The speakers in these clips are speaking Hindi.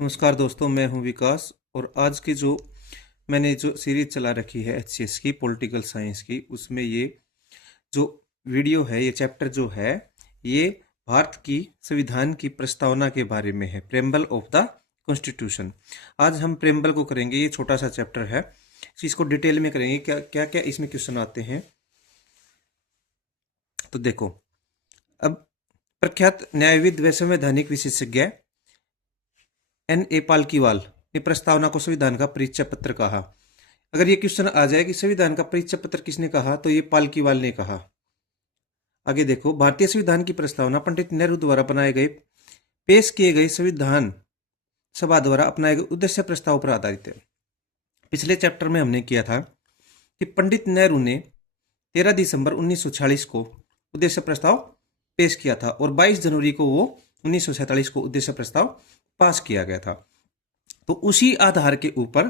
नमस्कार दोस्तों, मैं हूं विकास। और आज की मैंने जो सीरीज चला रखी है एचसीएस की पॉलिटिकल साइंस की, उसमें ये जो वीडियो है, ये चैप्टर जो है, ये भारत की संविधान की प्रस्तावना के बारे में है, प्रेम्बल ऑफ द कॉन्स्टिट्यूशन। आज हम प्रेम्बल को करेंगे। ये छोटा सा चैप्टर है, इसको डिटेल में करेंगे। क्या क्या क्या इसमें क्वेश्चन आते हैं, तो देखो। अब प्रख्यात न्यायविद व संवैधानिक विशेषज्ञ N.A. पालकीवाल ने प्रस्तावना को संविधान का परिचय पत्र कहा। अगर ये क्वेश्चन आ जाए कि संविधान का परिचय पत्र किसने कहा, तो ये पालकीवाल ने कहा। आगे देखो, भारतीय संविधान की प्रस्तावना पंडित नेहरू द्वारा बनाए गए पेश किए गए संविधान सभा द्वारा अपनाए गए उद्देश्य प्रस्ताव पर आधारित है। पिछले चैप्टर में हमने किया था कि पंडित नेहरू ने 13 दिसंबर 1946 को उद्देश्य प्रस्ताव पेश किया था और 22 जनवरी को वो 1947 को उद्देश्य प्रस्ताव पास किया गया था। तो उसी आधार के ऊपर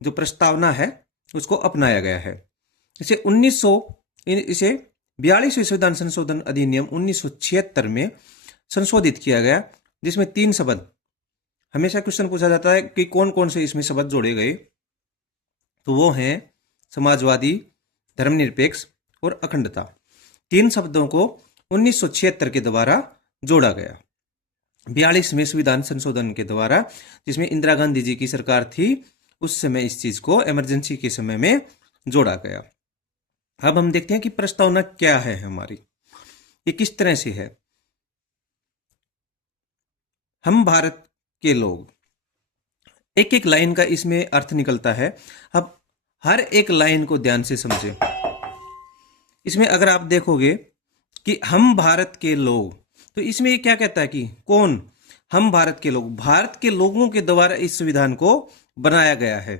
जो प्रस्तावना है उसको अपनाया गया है। इसे 42वें संविधान संशोधन अधिनियम 1976 में संशोधित किया गया, जिसमें 3 शब्द, हमेशा क्वेश्चन पूछा जाता है कि कौन कौन से इसमें शब्द जोड़े गए, तो वो हैं समाजवादी, धर्मनिरपेक्ष और अखंडता। 3 शब्दों को 1976 के द्वारा जोड़ा गया, 42वें संविधान संशोधन के द्वारा, जिसमें इंदिरा गांधी जी की सरकार थी उस समय इस चीज को इमरजेंसी के समय में जोड़ा गया। अब हम देखते हैं कि प्रस्तावना क्या है हमारी, ये किस तरह से है। हम भारत के लोग, एक एक लाइन का इसमें अर्थ निकलता है। अब हर एक लाइन को ध्यान से समझें। इसमें अगर आप देखोगे कि हम भारत के लोग, तो इसमें ये क्या कहता है कि कौन, हम भारत के लोग, भारत के लोगों के द्वारा इस संविधान को बनाया गया है।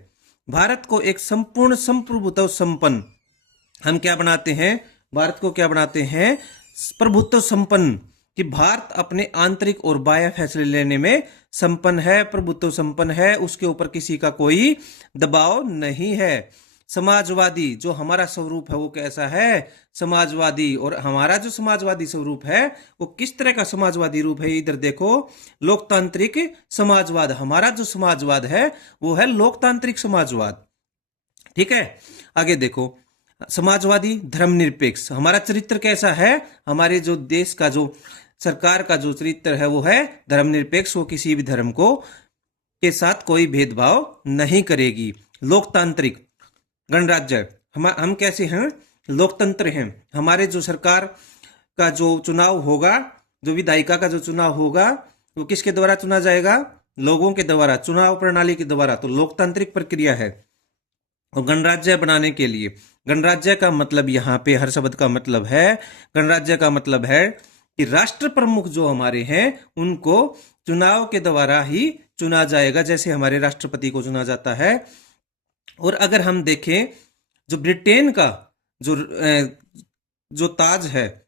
भारत को एक संपूर्ण संप्रभुत्व संपन्न, हम क्या बनाते हैं, भारत को क्या बनाते हैं, प्रभुत्व संपन्न, कि भारत अपने आंतरिक और बाह्य फैसले लेने में संपन्न है, प्रभुत्व संपन्न है, उसके ऊपर किसी का कोई दबाव नहीं है। समाजवादी जो हमारा स्वरूप है वो कैसा है, समाजवादी। और हमारा जो समाजवादी स्वरूप है वो किस तरह का समाजवादी रूप है, इधर देखो, लोकतांत्रिक समाजवाद। हमारा जो समाजवाद है वो है लोकतांत्रिक समाजवाद, ठीक है। आगे देखो, समाजवादी धर्मनिरपेक्ष, हमारा चरित्र कैसा है, हमारे जो देश का जो सरकार का जो चरित्र है वो है धर्मनिरपेक्ष, वो किसी भी धर्म को के साथ कोई भेदभाव नहीं करेगी। लोकतांत्रिक गणराज्य, हम कैसे हैं, लोकतंत्र हैं। हमारे जो सरकार का जो चुनाव होगा, जो विधायिका का जो चुनाव होगा, वो किसके द्वारा चुना जाएगा, लोगों के द्वारा, चुनाव प्रणाली के द्वारा। तो लोकतांत्रिक प्रक्रिया है। और गणराज्य बनाने के लिए, गणराज्य का मतलब यहाँ पे हर शब्द का मतलब है, गणराज्य का मतलब है कि राष्ट्र प्रमुख जो हमारे हैं उनको चुनाव के द्वारा ही चुना जाएगा, जैसे हमारे राष्ट्रपति को चुना जाता है। और अगर हम देखें, जो ब्रिटेन का जो ताज है,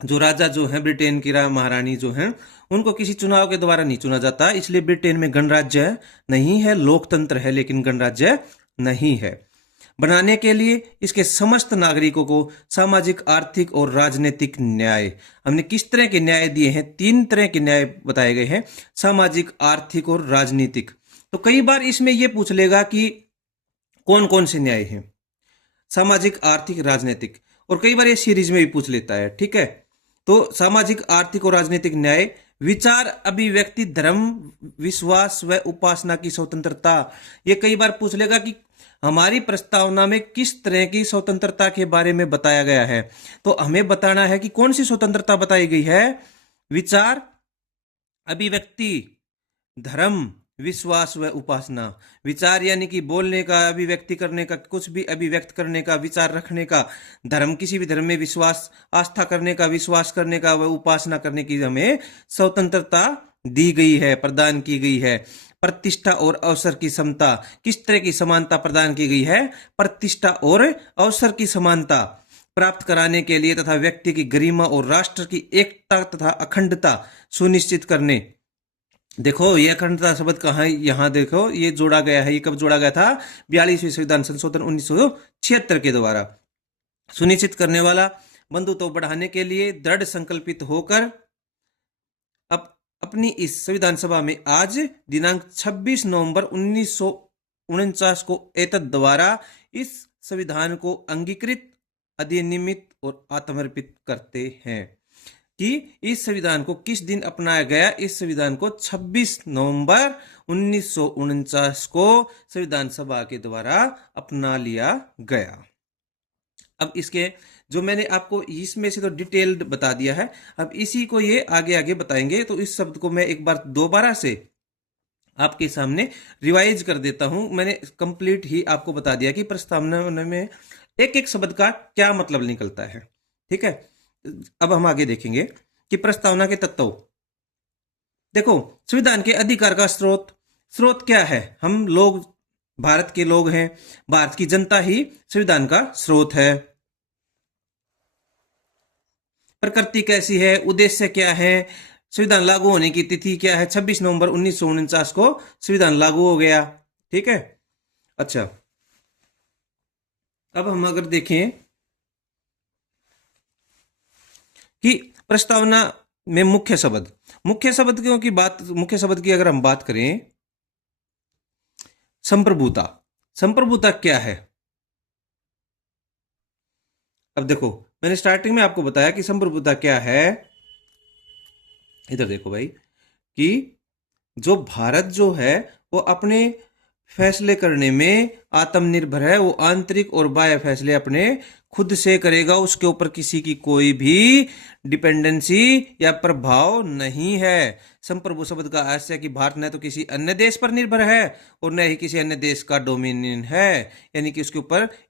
जो राजा जो है ब्रिटेन की महारानी जो है, उनको किसी चुनाव के द्वारा नहीं चुना जाता, इसलिए ब्रिटेन में गणराज्य नहीं है, लोकतंत्र है लेकिन गणराज्य नहीं है। बनाने के लिए इसके समस्त नागरिकों को सामाजिक, आर्थिक और राजनीतिक न्याय, हमने किस तरह के न्याय दिए हैं, 3 तरह के न्याय बताए गए हैं, सामाजिक, आर्थिक और राजनीतिक। तो कई बार इसमें यह पूछ लेगा कि कौन कौन से न्याय हैं, सामाजिक, आर्थिक, राजनीतिक, और कई बार ये सीरीज में भी पूछ लेता है, ठीक है। तो सामाजिक, आर्थिक और राजनीतिक न्याय, विचार, अभिव्यक्ति, धर्म, विश्वास व उपासना की स्वतंत्रता। ये कई बार पूछ लेगा कि हमारी प्रस्तावना में किस तरह की स्वतंत्रता के बारे में बताया गया है, तो हमें बताना है कि कौन सी स्वतंत्रता बताई गई है, विचार, अभिव्यक्ति, धर्म, विश्वास व उपासना। विचार यानी कि बोलने का, अभिव्यक्ति करने का, कुछ भी अभिव्यक्त करने का, विचार रखने का। धर्म, किसी भी धर्म में विश्वास, आस्था करने का, विश्वास करने का व उपासना करने की हमें स्वतंत्रता दी गई है, प्रदान की गई है। प्रतिष्ठा और अवसर की समता, किस तरह की समानता प्रदान की गई है, प्रतिष्ठा और अवसर की समानता प्राप्त कराने के लिए तथा व्यक्ति की गरिमा और राष्ट्र की एकता तथा अखंडता सुनिश्चित करने। देखो ये अखंडता शब्द कहाँ है, यहाँ देखो ये जोड़ा गया है। ये कब जोड़ा गया था, 42वें संविधान संशोधन 1976 के द्वारा। सुनिश्चित करने वाला, बंधुत्व बढ़ाने के लिए दृढ़ संकल्पित होकर अपनी इस संविधान सभा में आज दिनांक 26 नवंबर 1949 को एतद द्वारा इस संविधान को अंगीकृत, अधिनियमित और आत्मर्पित करते हैं। कि इस संविधान को किस दिन अपनाया गया? इस संविधान को 26 नवंबर 1949 को संविधान सभा के द्वारा अपना लिया गया। अब इसके जो मैंने आपको इसमें से तो डिटेल्ड बता दिया है, अब इसी को ये आगे आगे बताएंगे। तो इस शब्द को मैं एक बार दोबारा से आपके सामने रिवाइज कर देता हूं। मैंने कंप्लीट ही आपको बता दिया कि प्रस्तावना में एक एक शब्द का क्या मतलब निकलता है। ठीक है, अब हम आगे देखेंगे कि प्रस्तावना के तत्व। देखो, संविधान के अधिकार का स्रोत क्या है? हम लोग भारत के लोग हैं, भारत की जनता ही संविधान का स्रोत है। प्रकृति कैसी है, उद्देश्य क्या है, संविधान लागू होने की तिथि क्या है? 26 नवंबर 1949 को संविधान लागू हो गया। ठीक है, अच्छा, अब हम अगर देखें कि प्रस्तावना में मुख्य शब्द की अगर हम बात करें, संप्रभुता क्या है? अब देखो, मैंने स्टार्टिंग में आपको बताया कि संप्रभुता क्या है। इधर देखो भाई, कि जो भारत जो है वो अपने फैसले करने में आत्मनिर्भर है, वो आंतरिक और बाह्य फैसले अपने खुद से करेगा, उसके ऊपर किसी की कोई भी डिपेंडेंसी या प्रभाव नहीं है। संप्रभु शब्द का अर्थ है कि भारत न तो किसी अन्य देश पर निर्भर है और न ही किसी अन्य देश का डोमिनियन है, यानी कि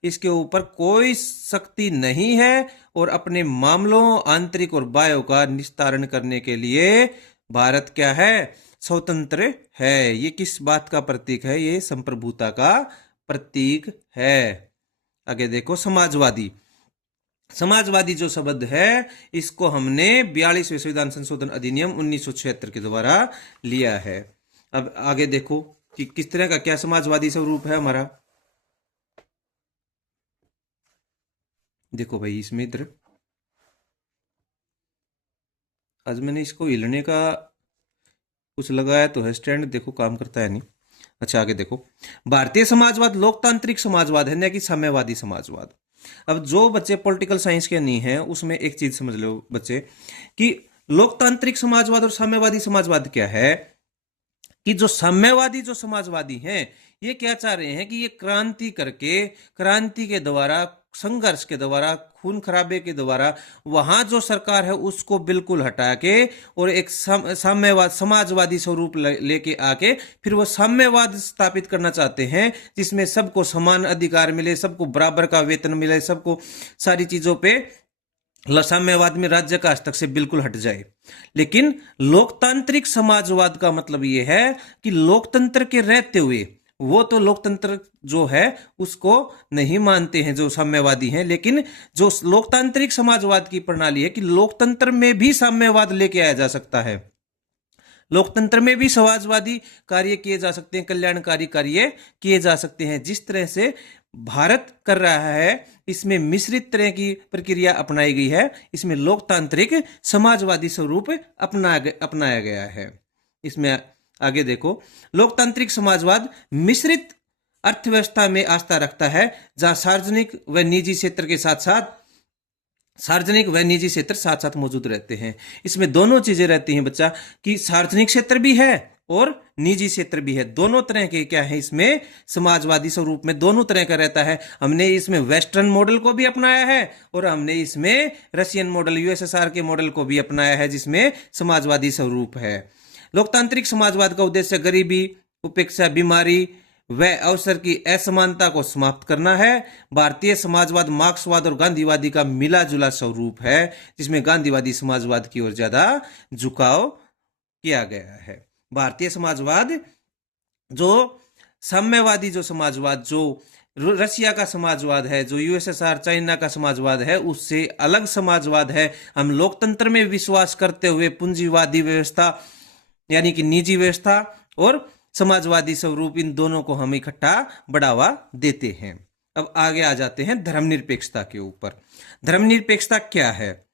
इसके ऊपर कोई शक्ति नहीं है और अपने मामलों आंतरिक और बाह्य का निस्तारण करने के लिए भारत क्या है? स्वतंत्र है। ये किस बात का प्रतीक है? ये संप्रभुता का प्रतीक है। आगे देखो, समाजवादी जो शब्द है इसको हमने 42वें संविधान संशोधन अधिनियम 1976 के द्वारा लिया है। अब आगे देखो कि किस तरह का क्या समाजवादी स्वरूप है हमारा। देखो भाई, इसमें इधर आज मैंने इसको हिलने का कुछ लगाया तो है स्टैंड, देखो काम करता है नहीं। अच्छा, आगे देखो, भारतीय समाजवाद लोकतांत्रिक समाजवाद है, न कि साम्यवादी समाजवाद। अब जो बच्चे पॉलिटिकल साइंस के नहीं है उसमें एक चीज समझ लो बच्चे, कि लोकतांत्रिक समाजवाद और साम्यवादी समाजवाद क्या है। कि जो साम्यवादी जो समाजवादी हैं ये क्या चाह रहे हैं कि ये क्रांति करके, क्रांति के द्वारा, संघर्ष के द्वारा, खून खराबे के द्वारा वहां जो सरकार है उसको बिल्कुल हटा के और एक साम्यवाद समाजवादी स्वरूप लेके आके फिर वो साम्यवाद स्थापित करना चाहते हैं, जिसमें सबको समान अधिकार मिले, सबको बराबर का वेतन मिले, सबको सारी चीजों पे साम्यवाद में राज्य का हस्तक्षेप बिल्कुल हट जाए। लेकिन लोकतांत्रिक समाजवाद का मतलब यह है कि लोकतंत्र के रहते हुए वो तो लोकतंत्र जो है उसको नहीं मानते हैं जो साम्यवादी हैं, लेकिन जो लोकतांत्रिक समाजवाद की प्रणाली है कि लोकतंत्र में भी साम्यवाद लेके आया जा सकता है, लोकतंत्र में भी समाजवादी कार्य किए जा सकते हैं, कल्याणकारी कार्य किए जा सकते हैं। जिस तरह से भारत कर रहा है इसमें मिश्रित तरह की प्रक्रिया अपनाई गई है, इसमें लोकतांत्रिक समाजवादी स्वरूप अपनाया गया है। इसमें आगे देखो, लोकतांत्रिक समाजवाद मिश्रित अर्थव्यवस्था में आस्था रखता है, जहां सार्वजनिक व निजी क्षेत्र के साथ साथ मौजूद रहते हैं। इसमें दोनों चीजें रहती हैं बच्चा, कि सार्वजनिक क्षेत्र भी है और निजी क्षेत्र भी है, दोनों तरह के क्या है इसमें समाजवादी स्वरूप में दोनों तरह का रहता है। हमने इसमें वेस्टर्न मॉडल को भी अपनाया है और हमने इसमें रशियन मॉडल, यूएसएसआर के मॉडल को भी अपनाया है जिसमें समाजवादी स्वरूप है। लोकतांत्रिक समाजवाद का उद्देश्य गरीबी, उपेक्षा, बीमारी व अवसर की असमानता को समाप्त करना है। भारतीय समाजवाद मार्क्सवाद और गांधीवादी का मिला जुला स्वरूप है, जिसमें गांधीवादी समाजवाद की ओर ज्यादा झुकाव किया गया है। भारतीय समाजवाद जो साम्यवादी जो समाजवाद, जो रशिया का समाजवाद है, जो यूएसएसआर चाइना का समाजवाद है, उससे अलग समाजवाद है। हम लोकतंत्र में विश्वास करते हुए पूंजीवादी व्यवस्था यानी कि निजी व्यवस्था और समाजवादी स्वरूप, इन दोनों को हम इकट्ठा बढ़ावा देते हैं। अब आगे आ जाते हैं धर्मनिरपेक्षता के ऊपर। धर्मनिरपेक्षता क्या है?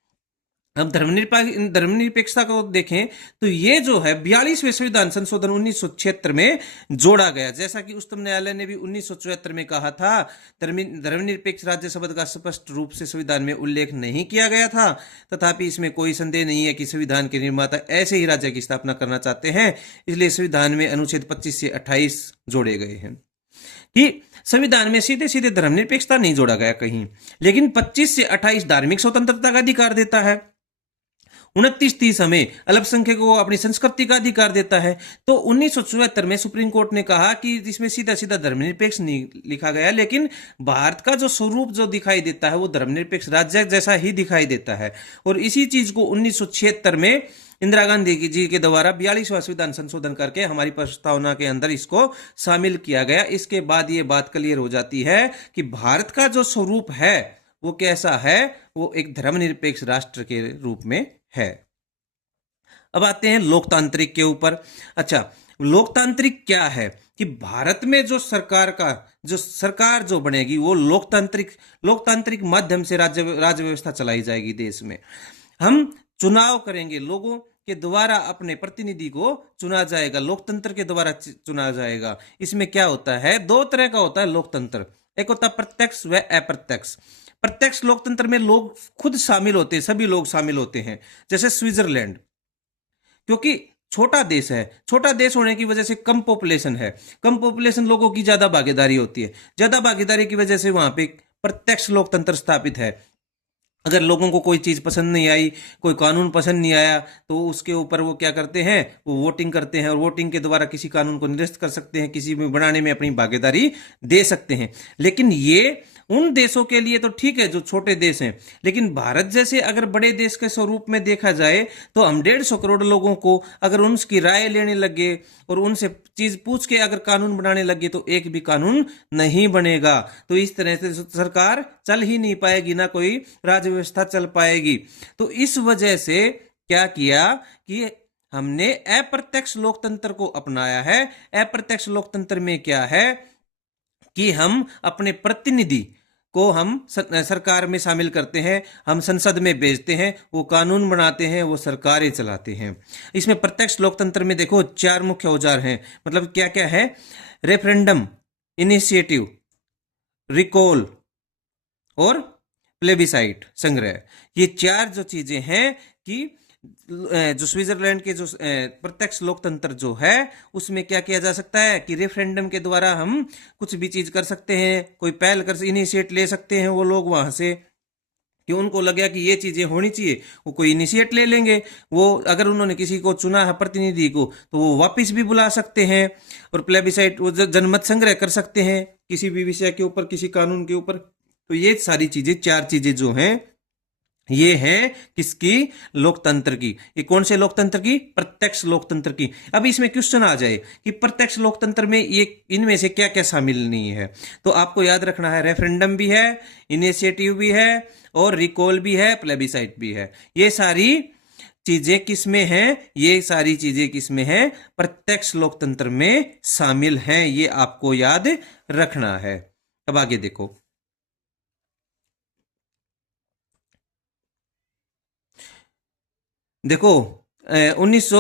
अब धर्मनिरपेक्षता को देखें तो ये जो है 42वें संविधान संशोधन 1976 में जोड़ा गया, जैसा कि उच्चतम न्यायालय ने भी 1974 में कहा था। धर्मनिरपेक्ष राज्य शब्द का स्पष्ट रूप से संविधान में उल्लेख नहीं किया गया था, तथापि इसमें कोई संदेह नहीं है कि संविधान के निर्माता ऐसे ही राज्य की स्थापना करना चाहते हैं, इसलिए संविधान में अनुच्छेद 25 से 28 जोड़े गए हैं। कि संविधान में सीधे सीधे धर्मनिरपेक्षता नहीं जोड़ा गया कहीं, लेकिन 25 से 28 धार्मिक स्वतंत्रता का अधिकार देता है। 29-30 हमें अल्पसंख्यकों को अपनी संस्कृति का अधिकार देता है। तो 1974 में सुप्रीम कोर्ट ने कहा कि इसमें सीधा सीधा धर्मनिरपेक्ष नहीं लिखा गया, लेकिन भारत का जो स्वरूप जो दिखाई देता है वो धर्मनिरपेक्ष राज्य जैसा ही दिखाई देता है। और इसी चीज को 1976 में इंदिरा गांधी जी के द्वारा 42वां संविधान संशोधन करके हमारी प्रस्तावना के अंदर इसको शामिल किया गया। इसके बाद ये बात क्लियर हो जाती है कि भारत का जो स्वरूप है वो कैसा है, वो एक धर्मनिरपेक्ष राष्ट्र के रूप में है। अब आते हैं लोकतांत्रिक के ऊपर। अच्छा, लोकतांत्रिक क्या है कि भारत में जो सरकार जो बनेगी वो लोकतांत्रिक माध्यम से राज्य व्यवस्था चलाई जाएगी। देश में हम चुनाव करेंगे, लोगों के द्वारा अपने प्रतिनिधि को चुना जाएगा, लोकतंत्र के द्वारा चुना जाएगा। इसमें क्या होता है, दो तरह का होता है लोकतंत्र, एक होता है प्रत्यक्ष व अप्रत्यक्ष। प्रत्यक्ष लोकतंत्र में लोग खुद शामिल होते हैं, सभी लोग शामिल होते हैं। जैसे स्विट्जरलैंड, क्योंकि छोटा देश है, छोटा देश होने की वजह से कम पॉपुलेशन है, कम पॉपुलेशन लोगों की ज्यादा भागीदारी होती है, ज्यादा भागीदारी की वजह से वहां पे प्रत्यक्ष लोकतंत्र स्थापित है। अगर लोगों को कोई चीज पसंद नहीं आई, कोई कानून पसंद नहीं आया, तो उसके ऊपर वो क्या करते हैं, वो वोटिंग करते हैं और वोटिंग के द्वारा किसी कानून को निरस्त कर सकते हैं, किसी में बनाने में अपनी भागीदारी दे सकते हैं। लेकिन ये उन देशों के लिए तो ठीक है जो छोटे देश हैं, लेकिन भारत जैसे अगर बड़े देश के स्वरूप में देखा जाए तो हम 150 करोड़ लोगों को अगर उनकी राय लेने लगे और उनसे चीज पूछ के अगर कानून बनाने लगे तो एक भी कानून नहीं बनेगा। तो इस तरह से सरकार चल ही नहीं पाएगी, ना कोई राज्य व्यवस्था चल पाएगी। तो इस वजह से क्या किया कि हमने अप्रत्यक्ष लोकतंत्र को अपनाया है। अप्रत्यक्ष लोकतंत्र में क्या है कि हम अपने प्रतिनिधि को हम सरकार में शामिल करते हैं, हम संसद में भेजते हैं, वो कानून बनाते हैं, वो सरकारें चलाते हैं। इसमें प्रत्यक्ष लोकतंत्र में देखो 4 मुख्य औजार हैं, मतलब क्या क्या है, रेफरेंडम, इनिशिएटिव, रिकॉल और प्लेबिसाइट, संग्रह। ये 4 जो चीजें हैं कि जो स्विट्जरलैंड के जो प्रत्यक्ष लोकतंत्र जो है उसमें क्या किया जा सकता है कि रेफरेंडम के द्वारा हम कुछ भी चीज कर सकते हैं, कोई पहल कर इनिशिएट ले सकते हैं वो लोग वहां से, कि उनको लगा कि ये चीजें होनी चाहिए, वो कोई इनिशिएट ले लेंगे। वो अगर उन्होंने किसी को चुना है प्रतिनिधि को तो वो वापस भी बुला सकते हैं। और प्लेबिसाइट, वो जनमत संग्रह कर सकते हैं किसी भी विषय के ऊपर, किसी कानून के ऊपर। तो ये सारी चीजें, 4 चीजें जो हैं ये है किसकी, लोकतंत्र की। ये कौन से लोकतंत्र की, प्रत्यक्ष लोकतंत्र की। अब इसमें क्वेश्चन आ जाए कि प्रत्यक्ष लोकतंत्र में ये इनमें से क्या क्या शामिल नहीं है, तो आपको याद रखना है रेफरेंडम भी है, इनिशिएटिव भी है और रिकॉल भी है, प्लेबिसाइट भी है। ये सारी चीजें किसमें हैं, ये सारी चीजें किसमें हैं, प्रत्यक्ष लोकतंत्र में शामिल हैं। ये आपको याद रखना है। अब आगे देखो, देखो 1900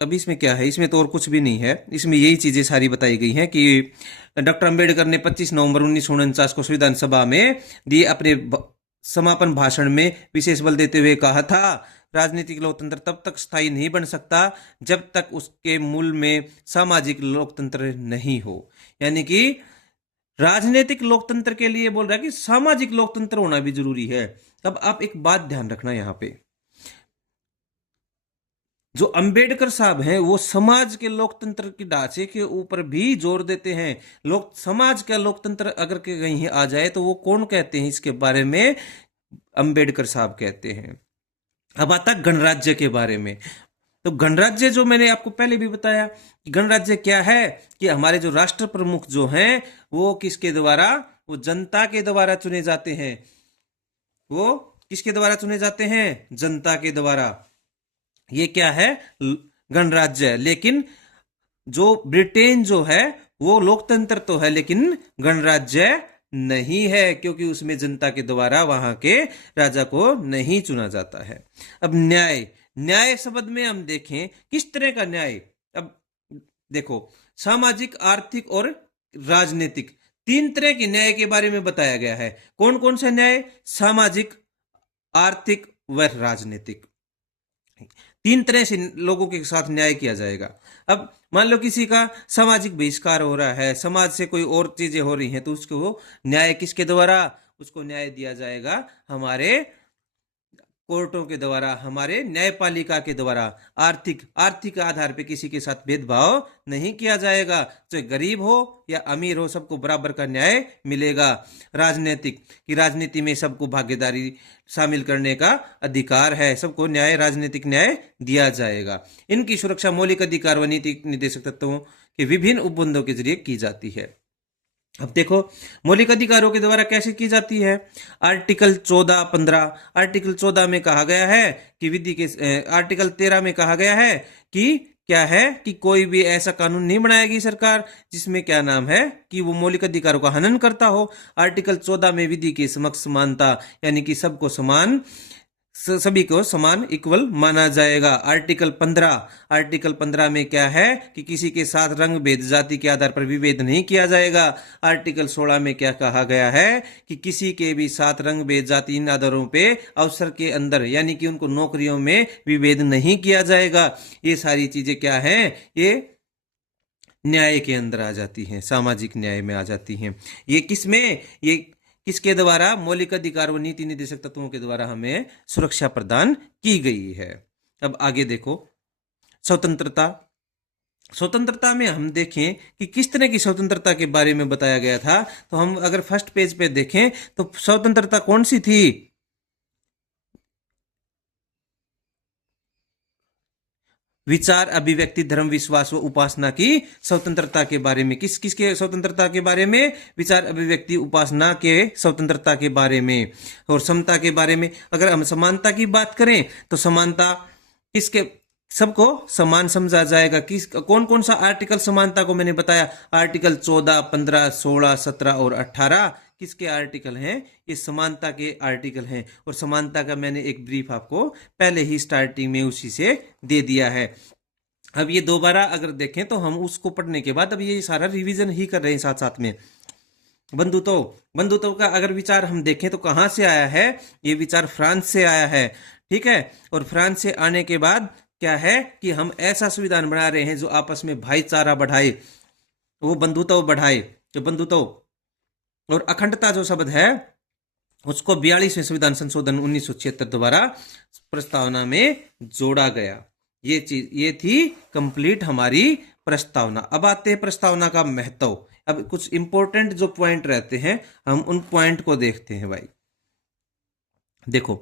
अभी इसमें क्या है, इसमें तो और कुछ भी नहीं है, इसमें यही चीजें सारी बताई गई हैं कि डॉक्टर अंबेडकर ने 25 नवंबर 1949 को संविधान सभा में दिए अपने समापन भाषण में विशेष बल देते हुए कहा था, राजनीतिक लोकतंत्र तब तक स्थायी नहीं बन सकता जब तक उसके मूल में सामाजिक लोकतंत्र नहीं हो। यानी कि राजनीतिक लोकतंत्र के लिए बोल रहा है कि सामाजिक लोकतंत्र होना भी जरूरी है। अब आप एक बात ध्यान रखना, यहाँ पे जो अंबेडकर साहब हैं वो समाज के लोकतंत्र के ढांचे के ऊपर भी जोर देते हैं। समाज का लोकतंत्र अगर कहीं आ जाए तो वो कौन कहते हैं इसके बारे में, अंबेडकर साहब कहते हैं। अब आता गणराज्य के बारे में। तो गणराज्य जो मैंने आपको पहले भी बताया, गणराज्य क्या है कि हमारे जो राष्ट्र प्रमुख जो हैं वो किसके द्वारा, वो जनता के द्वारा चुने जाते हैं। वो किसके द्वारा चुने जाते हैं, जनता के द्वारा। ये क्या है, गणराज्य। लेकिन जो ब्रिटेन जो है वो लोकतंत्र तो है लेकिन गणराज्य नहीं है, क्योंकि उसमें जनता के द्वारा वहां के राजा को नहीं चुना जाता है। अब न्याय, न्याय शब्द में हम देखें किस तरह का न्याय। अब देखो, सामाजिक, आर्थिक और राजनीतिक, तीन तरह के न्याय के बारे में बताया गया है। कौन कौन सा न्याय? सामाजिक, आर्थिक व राजनीतिक, तीन तरह से लोगों के साथ न्याय किया जाएगा। अब मान लो किसी का सामाजिक बहिष्कार हो रहा है, समाज से कोई और चीजें हो रही हैं, तो उसको न्याय किसके द्वारा? उसको न्याय दिया जाएगा हमारे कोर्टों के द्वारा, हमारे न्यायपालिका के द्वारा। आर्थिक, आर्थिक आधार पे किसी के साथ भेदभाव नहीं किया जाएगा, चाहे गरीब हो या अमीर हो, सबको बराबर का न्याय मिलेगा। राजनीतिक, कि राजनीति में सबको भागीदारी शामिल करने का अधिकार है, सबको न्याय, राजनीतिक न्याय दिया जाएगा। इनकी सुरक्षा मौलिक अधिकार व नीति निर्देशक तत्वों के विभिन्न उपबंधों के जरिए की जाती है। अब देखो, मौलिक अधिकारों के द्वारा कैसे की जाती है। आर्टिकल 14-15, आर्टिकल 14 में कहा गया है कि विधि के, आर्टिकल 13 में कहा गया है कि क्या है कि कोई भी ऐसा कानून नहीं बनाएगी सरकार जिसमें क्या नाम है कि वो मौलिक अधिकारों का हनन करता हो। आर्टिकल 14 में विधि के समक्ष समानता, यानी कि सबको समान, सभी को समान, इक्वल माना जाएगा। आर्टिकल 15, आर्टिकल 15 में क्या है कि किसी के साथ रंग भेद, जाति के आधार पर विभेद नहीं किया जाएगा। आर्टिकल 16 में क्या कहा गया है कि किसी के भी साथ रंग भेद, जाति, इन आधारों पे अवसर के अंदर, यानी कि उनको नौकरियों में विभेद नहीं किया जाएगा। ये सारी चीजें क्या है, ये न्याय के अंदर आ जाती हैं, सामाजिक न्याय में आ जाती हैं। ये किसमें, ये किसके द्वारा? मौलिक अधिकार व नीति निर्देशक तत्वों के द्वारा हमें सुरक्षा प्रदान की गई है। अब आगे देखो, स्वतंत्रता। स्वतंत्रता में हम देखें कि किस तरह की स्वतंत्रता के बारे में बताया गया था। तो हम अगर फर्स्ट पेज पे देखें तो स्वतंत्रता कौन सी थी? विचार, अभिव्यक्ति, धर्म, विश्वास व उपासना की स्वतंत्रता के बारे में। किस किसके स्वतंत्रता के बारे में? विचार, अभिव्यक्ति, उपासना के स्वतंत्रता के बारे में। और समता के बारे में, अगर हम समानता की बात करें तो समानता किसके, सबको समान समझा जाएगा। किस, कौन कौन सा आर्टिकल समानता को मैंने बताया? आर्टिकल 14, 15, 16, 17 और 18 किसके आर्टिकल हैं? ये समानता के आर्टिकल हैं। और समानता का मैंने एक ब्रीफ आपको पहले ही स्टार्टिंग में उसी से दे दिया है। अब ये दोबारा अगर देखें तो हम उसको पढ़ने के बाद अब ये सारा रिवीजन ही कर रहे हैं साथ साथ में। बंधुत्व, बंधुत्व का अगर विचार हम देखें तो कहां से आया है? ये विचार फ्रांस से आया है, ठीक है। और फ्रांस से आने के बाद क्या है कि हम ऐसा संविधान बना रहे हैं जो आपस में भाईचारा बढ़ाए, वो बंधुत्व बढ़ाए। जो बंधुत्व और अखंडता जो शब्द है उसको 42वें संविधान संशोधन 1976 द्वारा प्रस्तावना में जोड़ा गया। ये चीज, ये थी कंप्लीट हमारी प्रस्तावना। अब आते हैं प्रस्तावना का महत्व। अब कुछ इंपॉर्टेंट जो पॉइंट रहते हैं हम उन पॉइंट को देखते हैं भाई। देखो,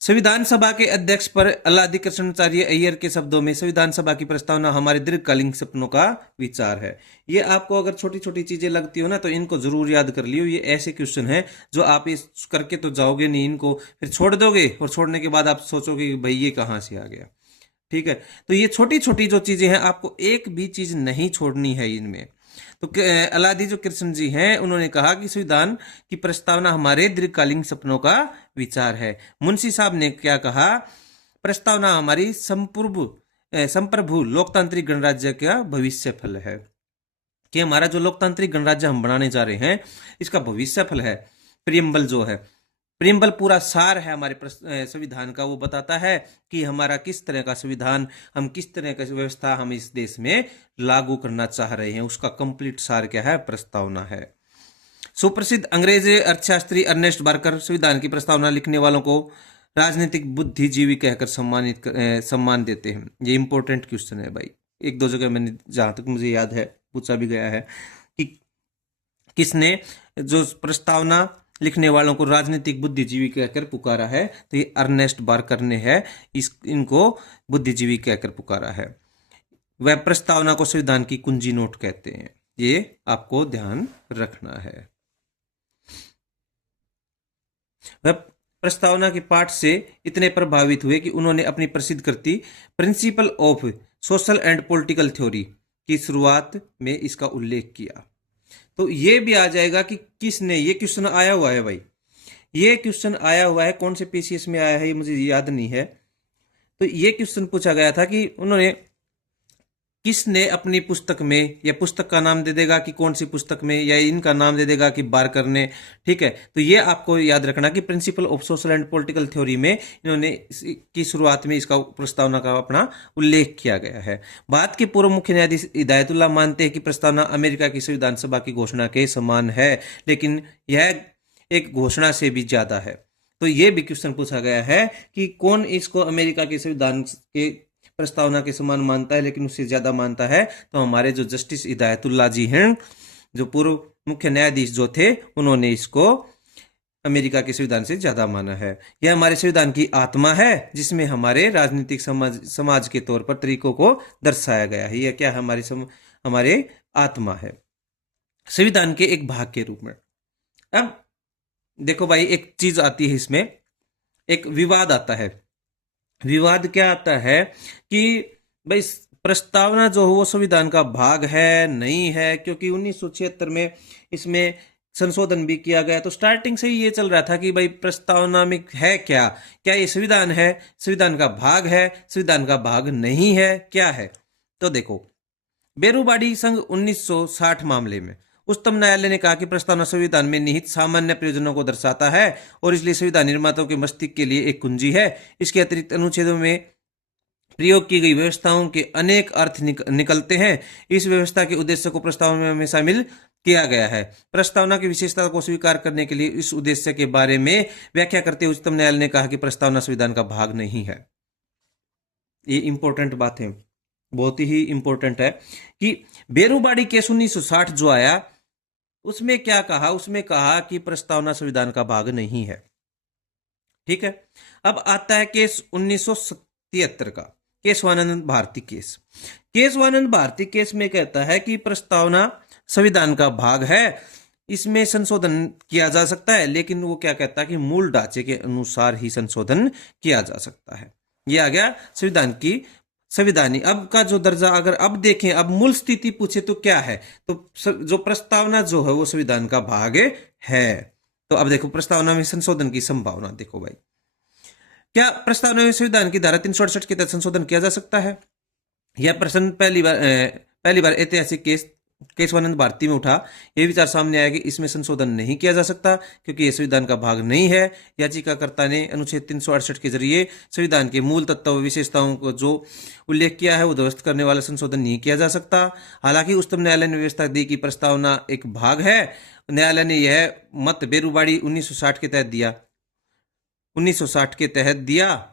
संविधान सभा के अध्यक्ष पर अल्लादी कृष्णाचार्य अय्यर के शब्दों में संविधान सभा की प्रस्तावना हमारे दीर्घकालीन सपनों का विचार है। ये आपको अगर छोटी छोटी चीजें लगती हो ना तो इनको जरूर याद कर लियो। ये ऐसे क्वेश्चन है जो आप इस करके तो जाओगे नहीं, इनको फिर छोड़ दोगे और छोड़ने के बाद आप सोचोगे कि भाई ये कहाँ से आ गया, ठीक है। तो ये छोटी छोटी जो चीजें हैं आपको एक भी चीज नहीं छोड़नी है इनमें। तो अलादी जो कृष्ण जी हैं उन्होंने कहा कि संविधान की प्रस्तावना हमारे दीर्घकालीन सपनों का विचार है। मुंशी साहब ने क्या कहा? प्रस्तावना हमारी संप्रभु लोकतांत्रिक गणराज्य का भविष्य फल है, कि हमारा जो लोकतांत्रिक गणराज्य हम बनाने जा रहे हैं इसका भविष्य फल है। प्रियम्बल जो है, प्रियम्बल पूरा सार है हमारे संविधान का, वो बताता है कि हमारा किस तरह का संविधान, हम किस तरह का व्यवस्था हम इस देश में लागू करना चाह रहे हैं, उसका कंप्लीट सार क्या है? प्रस्तावना है। सुप्रसिद्ध अंग्रेज अर्थशास्त्री अर्नेस्ट बार्कर संविधान की प्रस्तावना लिखने वालों को राजनीतिक बुद्धिजीवी कहकर सम्मान देते हैं। ये इंपॉर्टेंट क्वेश्चन है भाई, एक दो जगह मैंने जहां तक मुझे याद है पूछा भी गया है कि किसने जो प्रस्तावना लिखने वालों को राजनीतिक बुद्धिजीवी कहकर पुकारा है। तो ये अर्नेस्ट बार्कर ने है, इनको बुद्धिजीवी कहकर पुकारा है। वह प्रस्तावना को संविधान की कुंजी नोट कहते हैं, ये आपको ध्यान रखना है। वह प्रस्तावना के पाठ से इतने प्रभावित हुए कि उन्होंने अपनी प्रसिद्ध कृति principle of social and political theory की शुरुआत में इसका उल्लेख किया। तो ये भी आ जाएगा कि किसने, ये क्वेश्चन आया हुआ है भाई, ये क्वेश्चन आया हुआ है, कौन से पीसीएस में आया है ये मुझे याद नहीं है। तो ये क्वेश्चन पूछा गया था कि उन्होंने, किसने अपनी पुस्तक में, या पुस्तक का नाम दे देगा कि कौन सी पुस्तक में, या इनका नाम दे देगा कि बारकर ने, ठीक है। तो ये आपको याद रखना कि principal of social and political theory में इन्होंने की शुरुआत में इसका प्रस्तावना का अपना उल्लेख किया गया है। भारत के पूर्व मुख्य न्यायाधीश हिदायतुल्लाह मानते हैं कि प्रस्तावना अमेरिका की संविधान सभा की घोषणा के समान है, लेकिन यह एक घोषणा से भी ज्यादा है। तो ये भी क्वेश्चन पूछा गया है कि कौन इसको अमेरिका के संविधान के प्रस्तावना के समान मानता है लेकिन उससे ज्यादा मानता है। तो हमारे जो जस्टिस हिदायतुल्लाह जी हैं, जो पूर्व मुख्य न्यायाधीश जो थे, उन्होंने इसको अमेरिका के संविधान से ज्यादा माना है। यह हमारे संविधान की आत्मा है, जिसमें हमारे राजनीतिक समाज के तौर पर तरीकों को दर्शाया गया है। यह क्या है, हमारे आत्मा है, संविधान के एक भाग के रूप में। अब देखो भाई, एक चीज आती है इसमें, एक विवाद आता है। विवाद क्या आता है कि भाई प्रस्तावना जो है वो संविधान का भाग है नहीं है, क्योंकि 1976 में इसमें संशोधन भी किया गया। तो स्टार्टिंग से ही ये चल रहा था कि भाई प्रस्तावना में है क्या, क्या ये संविधान है, संविधान का भाग है, संविधान का भाग नहीं है, क्या है। तो देखो, बेरूबाड़ी संघ 1960 मामले में उच्चतम न्यायालय ने कहा कि प्रस्तावना संविधान में निहित सामान्य प्रयोजनों को दर्शाता है और इसलिए संविधान निर्माताओं के मस्तिष्क के लिए एक कुंजी है। इसके अतिरिक्त अनुच्छेदों में प्रयोग की गई व्यवस्थाओं के अनेक अर्थ निकलते हैं। इस व्यवस्था के उद्देश्य को प्रस्तावना में शामिल किया गया है। प्रस्तावना की विशेषता को स्वीकार करने के लिए इस उद्देश्य के बारे में व्याख्या करते हुए उच्चतम न्यायालय ने कहा कि प्रस्तावना संविधान का भाग नहीं है। ये इंपॉर्टेंट बात है, बहुत ही इंपॉर्टेंट है कि बेरूबाड़ी केस 1960 जो आया, उसमें क्या कहा, उसमें कहा कि प्रस्तावना संविधान का भाग नहीं है, ठीक है। अब आता है केस 1977 का, केशवानंद भारती केस। केशवानंद भारती केस में कहता है कि प्रस्तावना संविधान का भाग है, इसमें संशोधन किया जा सकता है, लेकिन वो क्या कहता है कि मूल ढांचे के अनुसार ही संशोधन किया जा सकता है। ये आ गया संविधान की संविधानी। अब का जो दर्जा अगर अब देखें, अब मूल स्थिति पूछे तो क्या है, तो जो प्रस्तावना जो है वो संविधान का भाग है। तो अब देखो, प्रस्तावना में संशोधन की संभावना देखो भाई, क्या प्रस्तावना में संविधान की धारा 368 के तहत संशोधन किया जा सकता है? यह प्रश्न पहली बार ऐतिहासिक केस केशवानंद भारती में उठा। यह विचार सामने आया कि इसमें संशोधन नहीं किया जा सकता क्योंकि यह संविधान का भाग नहीं है। याचिकाकर्ता ने अनुच्छेद 368 के जरिए संविधान के मूल तत्व व विशेषताओं को जो उल्लेख किया है वो ध्वस्त करने वाला संशोधन नहीं किया जा सकता। हालांकि उच्चतम न्यायालय ने व्यवस्था दी कि प्रस्तावना एक भाग है। न्यायालय ने यह मत बेरूबाड़ी 1960 के तहत दिया, 1960 के तहत दिया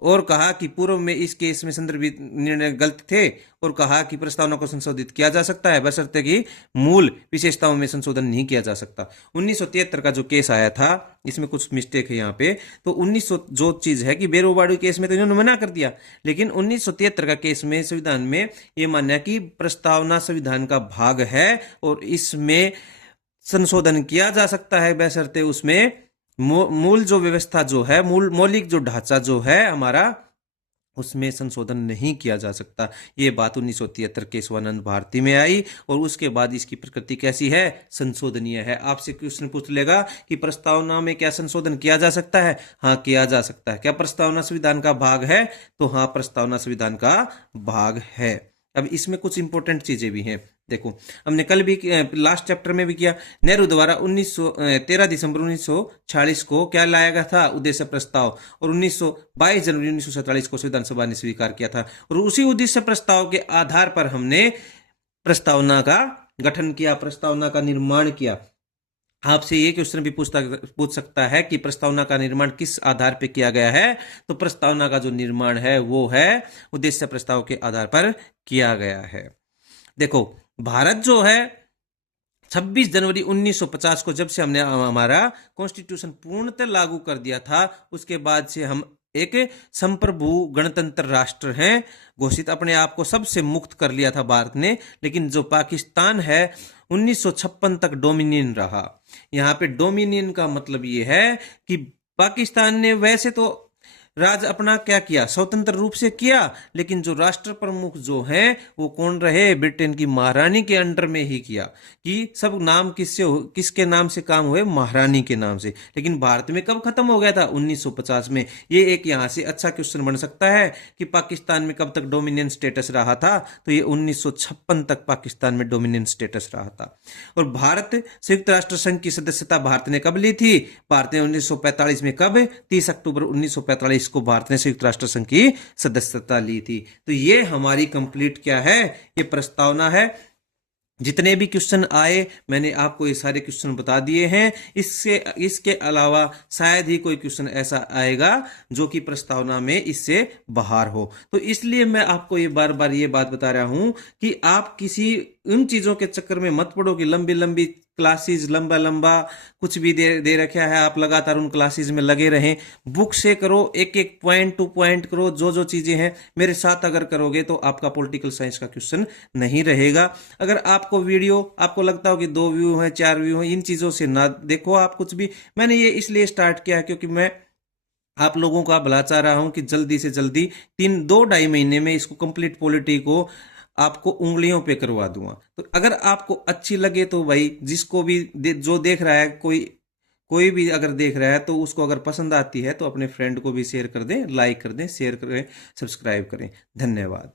और कहा कि पूर्व में इस केस में संदर्भित निर्णय गलत थे और कहा कि प्रस्तावना को संशोधित किया जा सकता है बशर्ते कि मूल विशेषताओं में संशोधन नहीं किया जा सकता। 1973 का जो केस आया था, इसमें कुछ मिस्टेक है यहाँ पे। तो 1900 जो चीज है कि बेरोबाड़ी केस में तो इन्होंने मना कर दिया, लेकिन 1973 का केस में संविधान में यह मानना कि प्रस्तावना संविधान का भाग है और इसमें संशोधन किया जा सकता है बशर्ते उसमें मूल जो व्यवस्था जो है, मौलिक जो ढांचा जो है हमारा, उसमें संशोधन नहीं किया जा सकता। ये बात 1973 केशवानंद भारती में आई और उसके बाद इसकी प्रकृति कैसी है, संशोधनीय है। आपसे क्वेश्चन पूछ लेगा कि प्रस्तावना में क्या संशोधन किया जा सकता है? हाँ, किया जा सकता है। क्या प्रस्तावना संविधान का भाग है? तो हाँ, प्रस्तावना संविधान का भाग है। अब इसमें कुछ इंपॉर्टेंट चीजें भी हैं। देखो, हमने कल भी लास्ट चैप्टर में भी किया, नेहरू द्वारा 13 दिसंबर 1946 को क्या लाया गया था, उद्देश्य प्रस्ताव, और 22 जनवरी 1947 को संविधान सभा ने स्वीकार किया था। और उसी उद्देश्य प्रस्ताव के आधार पर हमने प्रस्तावना का गठन किया, प्रस्तावना का निर्माण किया। आपसे ये क्वेश्चन भी पूछ सकता है कि प्रस्तावना का निर्माण किस आधार पर किया गया है। तो प्रस्तावना का जो निर्माण है वो है उद्देश्य प्रस्ताव के आधार पर किया गया है। देखो, भारत जो है 26 जनवरी 1950 को जब से हमने हमारा कॉन्स्टिट्यूशन पूर्णतः लागू कर दिया था, उसके बाद से हम एक संप्रभु गणतंत्र राष्ट्र हैं, घोषित अपने आप को सबसे मुक्त कर लिया था भारत ने। लेकिन जो पाकिस्तान है 1956 तक डोमिनियन रहा। यहाँ पे डोमिनियन का मतलब ये है कि पाकिस्तान ने वैसे तो राज अपना क्या किया, स्वतंत्र रूप से किया, लेकिन जो राष्ट्र प्रमुख जो हैं वो कौन रहे, ब्रिटेन की महारानी के अंडर में ही किया, कि सब नाम किसके नाम से काम हुए, महारानी के नाम से। लेकिन भारत में कब खत्म हो गया था, 1950 में। ये एक यहां से अच्छा क्वेश्चन बन सकता है कि पाकिस्तान में कब तक डोमिनियन स्टेटस रहा था, तो ये 1956 तक पाकिस्तान में डोमिनियन स्टेटस रहा था। और भारत संयुक्त राष्ट्र संघ की सदस्यता भारत ने कब ली थी, भारत ने 1945 में, कब, 30 अक्टूबर 1945 को भारत ने संयुक्त राष्ट्र संघ की सदस्यता ली थी। तो ये हमारी कंप्लीट क्या है, ये प्रस्तावना है। जितने भी क्वेश्चन आए मैंने आपको ये सारे क्वेश्चन बता दिए हैं। इसके अलावा शायद ही कोई क्वेश्चन ऐसा आएगा जो कि प्रस्तावना में इससे बाहर हो। तो इसलिए मैं आपको ये बार बार ये बात बता रहा हूं कि आप किसी उन चीजों के चक्कर में मत पड़ो कि लंबी लंबी क्लासेस, लंबा लंबा कुछ भी दे रखा है, आप लगातार उन क्लासेस में लगे रहें। बुक से करो, एक एक पॉइंट टू पॉइंट करो, जो जो चीजें हैं मेरे साथ अगर करोगे तो आपका पॉलिटिकल साइंस का क्वेश्चन नहीं रहेगा। अगर आपको वीडियो आपको लगता हो कि 2 व्यू हैं, 4 व्यू हैं, इन चीजों से ना देखो आप कुछ भी। मैंने ये इसलिए स्टार्ट किया है क्योंकि मैं आप लोगों का भला चाह रहा हूं कि जल्दी से जल्दी 2-2.5 महीने में इसको कंप्लीट पॉलिटी को आपको उंगलियों पे करवा दूंगा। तो अगर आपको अच्छी लगे तो भाई, जिसको भी जो देख रहा है, कोई भी अगर देख रहा है तो उसको अगर पसंद आती है तो अपने फ्रेंड को भी शेयर कर दें, लाइक कर दें, शेयर करें, सब्सक्राइब करें। धन्यवाद।